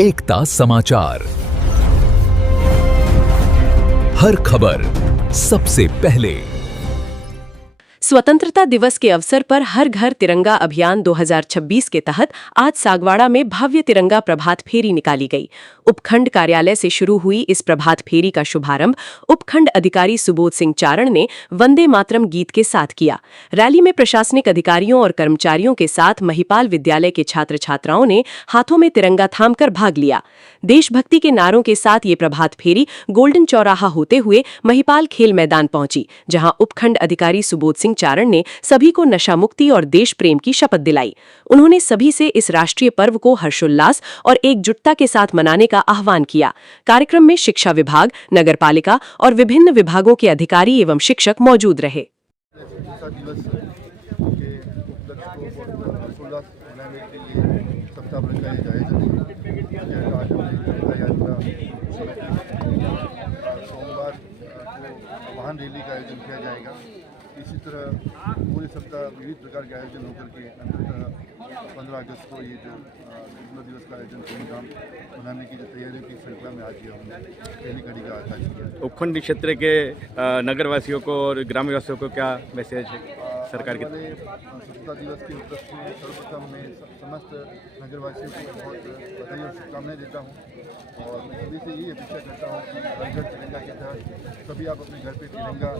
एकता समाचार, हर खबर सबसे पहले। स्वतंत्रता दिवस के अवसर पर हर घर तिरंगा अभियान 2026 के तहत आज सागवाड़ा में भव्य तिरंगा प्रभात फेरी निकाली गई। उपखंड कार्यालय से शुरू हुई इस प्रभात फेरी का शुभारंभ उपखंड अधिकारी सुबोध सिंह चारण ने वंदे मातरम गीत के साथ किया। रैली में प्रशासनिक अधिकारियों और कर्मचारियों के साथ महिपाल विद्यालय के छात्र छात्राओं ने हाथों में तिरंगा थामकर भाग लिया। देशभक्ति के नारों के साथ ये प्रभात फेरी गोल्डन चौराहा होते हुए महिपाल खेल मैदान पहुंची, जहां उपखंड अधिकारी सुबोध सिंह चारण ने सभी को नशा मुक्ति और देश प्रेम की शपथ दिलाई। उन्होंने सभी से इस राष्ट्रीय पर्व को हर्षोल्लास और एकजुटता के साथ मनाने का आह्वान किया। कार्यक्रम में शिक्षा विभाग, नगरपालिका और विभिन्न विभागों के अधिकारी एवं शिक्षक मौजूद रहे। वाहन रैली का आयोजन किया जाएगा। इसी तरह पूरे सप्ताह विविध प्रकार के आयोजन होकर के 15 अगस्त को ये जो स्वतंत्रता दिवस का आयोजन धूमधाम मनाने की जो तैयारियों की श्रृंखला में आज ये हमने पहली कड़ी का आगाज किया। उपखंड क्षेत्र के नगरवासियों को और ग्रामवासियों को क्या मैसेज है सरकार की? स्वतंत्रता दिवस के उपलक्ष्य में सर्वप्रथम मैं समस्त नगरवासियों को बहुत बधाई और शुभकामनाएं देता हूँ और मैं सभी से यही अपेक्षा करता हूँ कि घर घर तिरंगा के तहत सभी आप अपने घर पे तिरंगा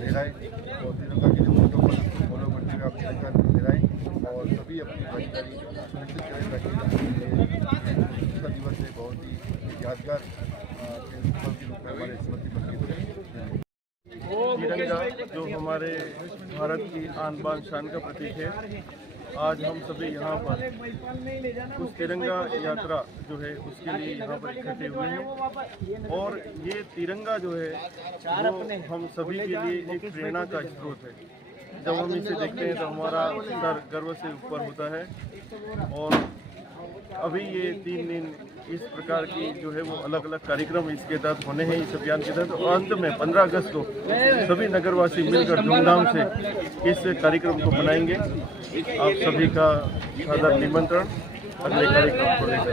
लहराएं और तिरंगा के जो प्रोटोकॉल फॉलो करते हुए आप तिरंगा लहराएं और सभी अपनी भागीदारी सुनिश्चित करें ताकि स्वतंत्रता दिवस से बहुत ही यादगार पल के रूप में हमारे स्मृति बन के तिरंगा जो हमारे भारत की आन बान शान का प्रतीक है, आज हम सभी यहाँ पर उस तिरंगा यात्रा जो है उसके लिए यहाँ पर इकट्ठे हुए हैं और ये तिरंगा जो है वो हम सभी के लिए एक प्रेरणा का स्रोत है। जब हम इसे देखते हैं तो हमारा सर गर्व से ऊपर होता है और अभी ये 3 दिन इस प्रकार की जो है वो अलग अलग कार्यक्रम इसके तहत होने हैं इस अभियान के तहत। और अंत में 15 अगस्त को सभी नगरवासी मिलकर धूमधाम से इस कार्यक्रम को मनाएंगे। आप सभी का सादर निमंत्रण अगले कार्यक्रम को लेकर।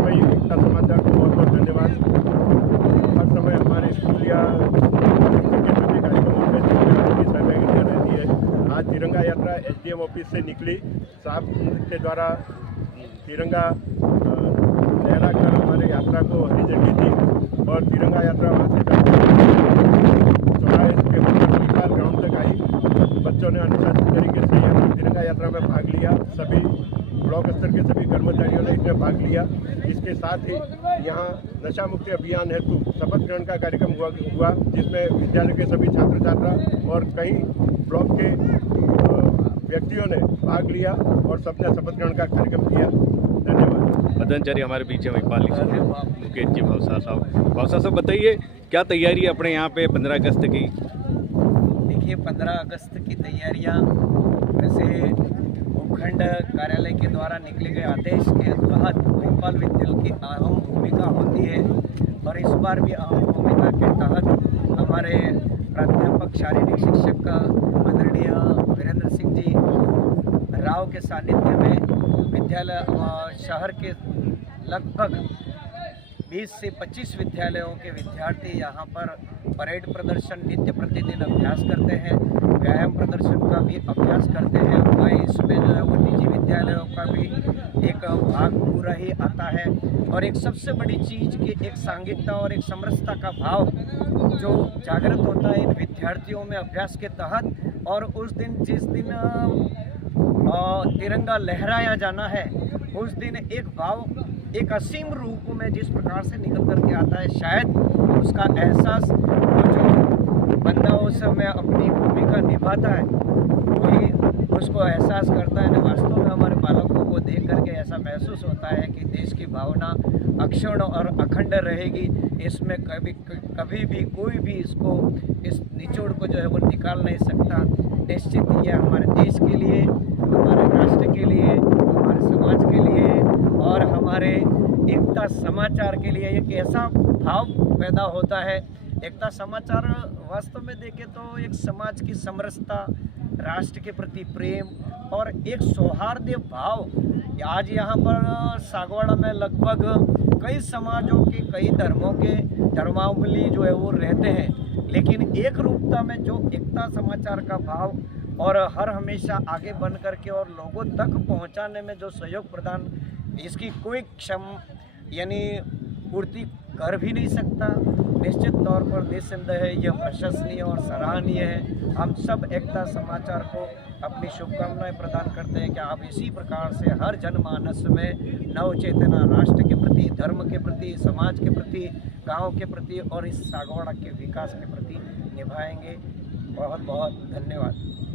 भाई एकता समाचार को बहुत बहुत धन्यवाद। हर समय हमारे स्कूल या कार्यक्रमों में सहभागिता रहती है। आज तिरंगा यात्रा SDM ऑफिस से निकली। साहब के द्वारा तिरंगा लहरा कर हमारे यात्रा को हरी झंडी दी और तिरंगा यात्रा वहाँ से चौराहे के महिपाल ग्राउंड तक आई। बच्चों ने अनुशासित तरीके से यहाँ तिरंगा यात्रा में भाग लिया। सभी ब्लॉक स्तर के सभी कर्मचारियों ने इसमें भाग लिया। इसके साथ ही यहाँ नशा मुक्ति अभियान हेतु शपथ ग्रहण का कार्यक्रम हुआ जिसमें विद्यालय के सभी छात्र छात्रा और कई ब्लॉक के व्यक्तियों ने भाग लिया और सबने शपथ ग्रहण का कार्यक्रम किया। धन्यवाद। पदाधिकारी हमारे बीच में महिपाल मुकेश जी भावसा साहब बताइए क्या तैयारी है अपने यहाँ पे 15 अगस्त की? देखिए 15 अगस्त की तैयारियाँ वैसे उपखंड कार्यालय के द्वारा निकले गए आदेश के तहत महिपाल विद्यालय की अहम भूमिका होती है और इस बार भी अहम भूमिका के तहत हमारे प्राध्यापक शारीरिक शिक्षक आदरणीय वीरेंद्र सिंह जी राव के सानिध्य में विद्यालय शहर के लगभग 20 से 25 विद्यालयों के विद्यार्थी यहाँ पर परेड प्रदर्शन नित्य प्रतिदिन अभ्यास करते हैं, व्यायाम प्रदर्शन का भी अभ्यास करते हैं। वहीं इसमें जो है वो निजी विद्यालयों का भी एक भाग पूरा ही आता है और एक सबसे बड़ी चीज़ कि एक सांघिकता और एक समरसता का भाव जो जागृत होता है इन विद्यार्थियों में अभ्यास के तहत। और उस दिन जिस दिन तिरंगा लहराया जाना है उस दिन एक भाव एक असीम रूप में जिस प्रकार से निकल करके आता है, शायद उसका एहसास जो बंदा उस समय अपनी भूमिका निभाता है वही उसको एहसास करता है। वास्तव में हमारे बालकों को देख करके ऐसा महसूस होता है कि देश की भावना अक्षुण्ण और अखंड रहेगी। इसमें कभी भी कोई भी इसको इस निचोड़ को जो है वो निकाल नहीं सकता। निश्चित ये हमारे देश के लिए, हमारे राष्ट्र के लिए, हमारे समाज के लिए और हमारे एकता समाचार के लिए एक ऐसा भाव पैदा होता है। एकता समाचार वास्तव में देखें तो एक समाज की समरसता, राष्ट्र के प्रति प्रेम और एक सौहार्द भाव। आज यहाँ पर सागवाड़ा में लगभग कई समाजों के, कई धर्मों के धर्मावलंबी जो है वो रहते हैं, लेकिन एक रूपता में जो एकता समाचार का भाव और हर हमेशा आगे बन करके और लोगों तक पहुंचाने में जो सहयोग प्रदान, इसकी कोई यानी पूर्ति कर भी नहीं सकता। निश्चित तौर पर निस्संदेह है यह प्रशंसनीय और सराहनीय है। हम सब एकता समाचार को अपनी शुभकामनाएं प्रदान करते हैं कि आप इसी प्रकार से हर जनमानस में नव चेतना राष्ट्र के प्रति, धर्म के प्रति, समाज के प्रति, गांव के प्रति और इस सागवाड़ा के विकास के प्रति निभाएंगे। बहुत बहुत धन्यवाद।